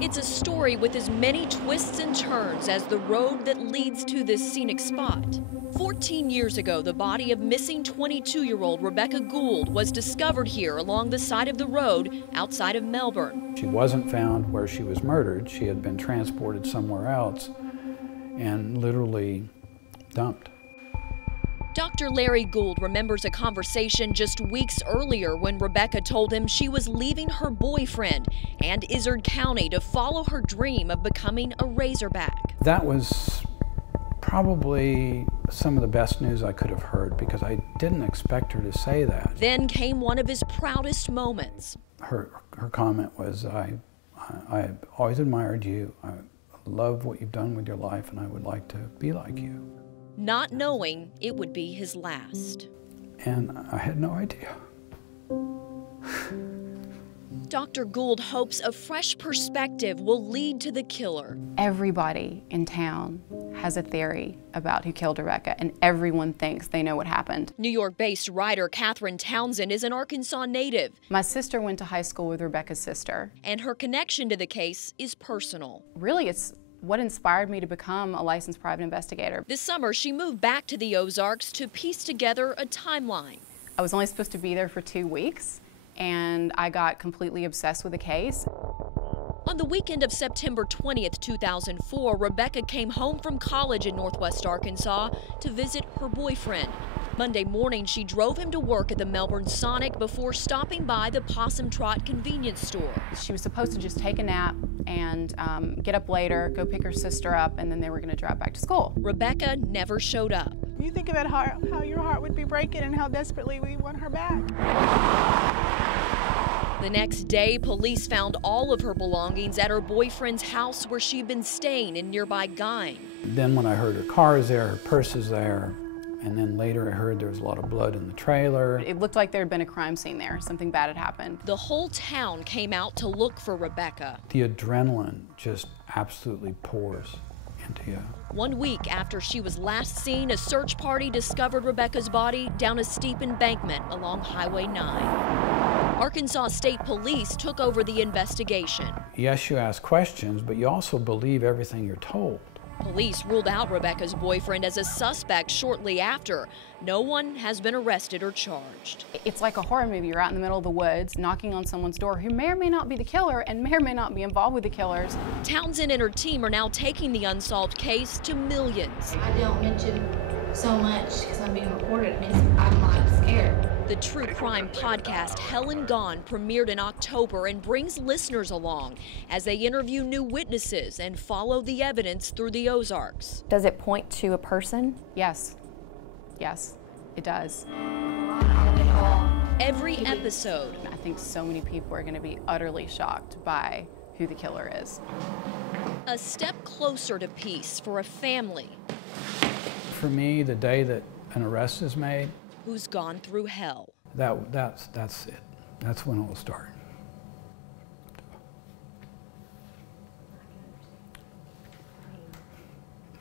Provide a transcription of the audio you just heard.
It's a story with as many twists and turns as the road that leads to this scenic spot. 14 years ago, the body of missing 22-year-old Rebekah Gould was discovered here along the side of the road outside of Melbourne. She wasn't found where she was murdered. She had been transported somewhere else and literally dumped. Dr. Larry Gould remembers a conversation just weeks earlier when Rebekah told him she was leaving her boyfriend and Izard County to follow her dream of becoming a Razorback. That was probably some of the best news I could have heard, because I didn't expect her to say that. Then came one of his proudest moments. Her comment was, I always admired you. I love what you've done with your life, and I would like to be like you. Not knowing it would be his last. And I had no idea. Dr. Gould hopes a fresh perspective will lead to the killer. Everybody in town has a theory about who killed Rebekah, and everyone thinks they know what happened. New York-based writer Catherine Townsend is an Arkansas native. My sister went to high school with Rebekah's sister. And her connection to the case is personal. Really, it's what inspired me to become a licensed private investigator. This summer, she moved back to the Ozarks to piece together a timeline. I was only supposed to be there for 2 weeks, and I got completely obsessed with the case. On the weekend of September 20th, 2004, Rebekah came home from college in Northwest Arkansas to visit her boyfriend. Monday morning, she drove him to work at the Melbourne Sonic before stopping by the Possum Trot convenience store. She was supposed to just take a nap and get up later, go pick her sister up, and then they were going to drive back to school. Rebekah never showed up. You think about how your heart would be breaking and how desperately we want her back. The next day, police found all of her belongings at her boyfriend's house where she'd been staying in nearby Guyne. Then when I heard her car is there, her purse is there, and then later I heard there was a lot of blood in the trailer. It looked like there had been a crime scene there. Something bad had happened. The whole town came out to look for Rebekah. The adrenaline just absolutely pours into you. 1 week after she was last seen, a search party discovered Rebekah's body down a steep embankment along Highway 9. Arkansas State Police took over the investigation. Yes, you ask questions, but you also believe everything you're told. Police ruled out Rebekah's boyfriend as a suspect shortly after. No one has been arrested or charged. It's like a horror movie. You're out in the middle of the woods, knocking on someone's door who may or may not be the killer and may or may not be involved with the killers. Townsend and her team are now taking the unsolved case to millions. I don't mention so much because I'm being recorded. It means I'm like scared. The true crime podcast Hell and Gone premiered in October and brings listeners along as they interview new witnesses and follow the evidence through the Ozarks. Does it point to a person? Yes. Yes, it does. Every episode. I think so many people are going to be utterly shocked by who the killer is. A step closer to peace for a family. For me, the day that an arrest is made, who's gone through hell. That's it. That's when it will start.